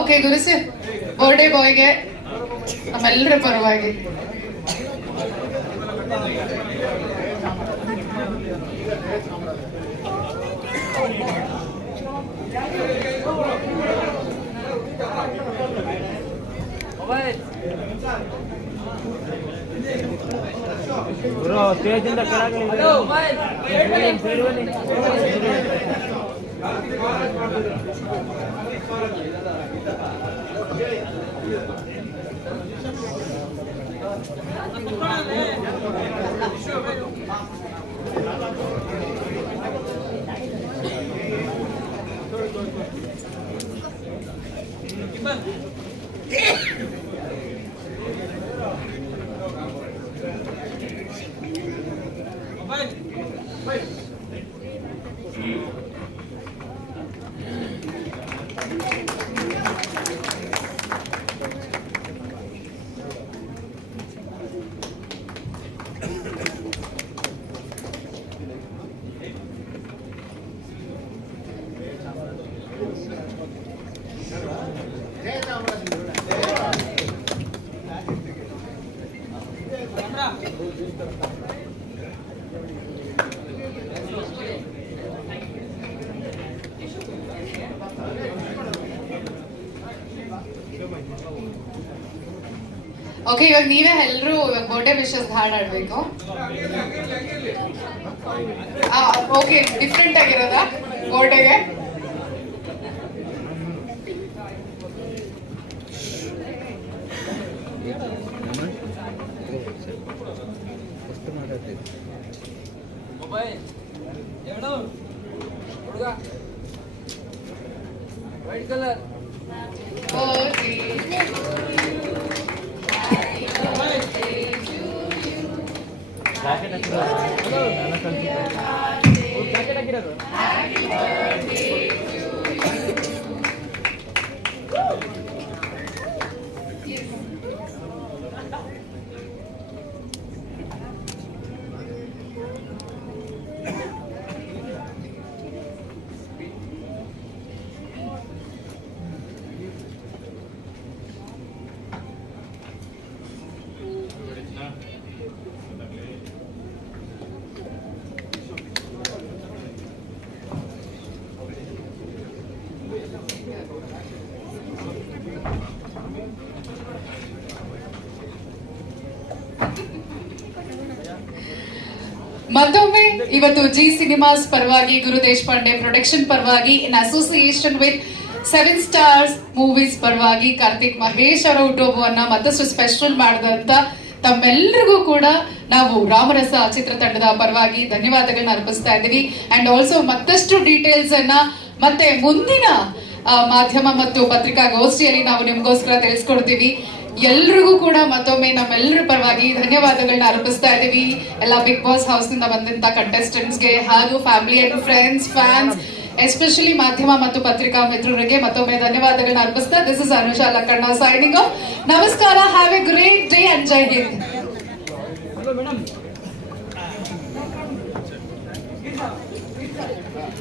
Okay ಗುರುಸಿ, birthday ಬಾಯ್ಗೆ ನಮ್ಮೆಲ್ಲರ ಪರವಾಗಿ bro ಸ್ಟೇಜಿಂದ ಕೆಳಗೆ ಓಕೆ, ಇವಾಗ ನೀವೇ ಎಲ್ಲರೂ ಇವಾಗ ಬರ್ಡೇ ವಿಶಸ್ ಹಾಡು ಆಡ್ಬೇಕು. ಓಕೆ, ಡಿಫ್ರೆಂಟ್ ಆಗಿರೋದಾ ಬರ್ಡೇಗೆ? ವೈಟ್ ಕಲರ್ ಮತ್ತೊಮ್ಮೆ ಇವತ್ತು ಜಿ ಸಿನಿಮಾಸ್ ಪರವಾಗಿ, ಗುರು ದೇಶಪಾಂಡೆ ಪ್ರೊಡಕ್ಷನ್ ಪರವಾಗಿ, in association with 7 stars movies ಪರವಾಗಿ ಕಾರ್ತಿಕ್ ಮಹೇಶ್ ಅವರ ಹುಟ್ಟುಹಬ್ಬವನ್ನ ಮತ್ತಷ್ಟು ಸ್ಪೆಷಲ್ ಮಾಡಿದಂತ ತಮ್ಮೆಲ್ಲರಿಗೂ ಕೂಡ ನಾವು ರಾಮರಸ ಚಿತ್ರತಂಡದ ಪರವಾಗಿ ಧನ್ಯವಾದಗಳನ್ನ ಅರ್ಪಿಸ್ತಾ ಇದ್ದೀವಿ. ಅಂಡ್ ಆಲ್ಸೋ ಮತ್ತಷ್ಟು ಡೀಟೇಲ್ಸ್ ಅನ್ನ ಮತ್ತೆ ಮುಂದಿನ ಮಾಧ್ಯಮ ಮತ್ತು ಪತ್ರಿಕಾಗೋಷ್ಠಿಯಲ್ಲಿ ನಾವು ನಿಮ್ಗೋಸ್ಕರ ತಿಳಿಸ್ಕೊಡ್ತೀವಿ. ಎಲ್ರಿಗೂ ಕೂಡ ಮತ್ತೊಮ್ಮೆ ನಮ್ಮೆಲ್ಲರ ಪರವಾಗಿ ಧನ್ಯವಾದಗಳನ್ನ ಅರ್ಪಿಸ್ತಾ ಇದ್ದೀವಿ. ಎಲ್ಲ ಬಿಗ್ ಬಾಸ್ ಹೌಸ್ ನಿಂದ ಬಂದಂತ ಕಂಟೆಸ್ಟೆಂಟ್ಸ್ಗೆ ಹಾಗೂ family and friends, fans, especially ಮಾಧ್ಯಮ ಮತ್ತು ಪತ್ರಿಕಾ ಮಿತ್ರರಿಗೆ ಮತ್ತೊಮ್ಮೆ ಧನ್ಯವಾದಗಳನ್ನ ಅರ್ಪಿಸ್ತಾ this is Anusha Lakkanna signing off. ನಮಸ್ಕಾರ, have a great day and ಜೈ ಹಿಂದ್.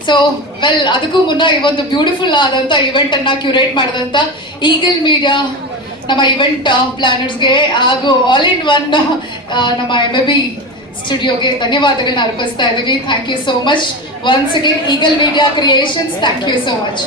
ಸೊ ವೆಲ್, ಅದಕ್ಕೂ ಮುನ್ನ ಈ ಒಂದು ಬ್ಯೂಟಿಫುಲ್ ಆದಂತ ಇವೆಂಟ್ ಅನ್ನ ಕ್ಯೂರೇಟ್ ಮಾಡಿದಂತ ಈಗಲ್ ಮೀಡಿಯಾ, ನಮ್ಮ ಇವೆಂಟ್ ಪ್ಲಾನರ್ಸ್ಗೆ ಹಾಗೂ ಆಲ್ ಇನ್ ಒನ್ ನಮ್ಮ MAB ಸ್ಟುಡಿಯೋಗೆ ಧನ್ಯವಾದಗಳನ್ನ ಅರ್ಪಿಸ್ತಾ ಇದ್ದೀವಿ. Thank you so much once again Eagle media creations. Thank you so much.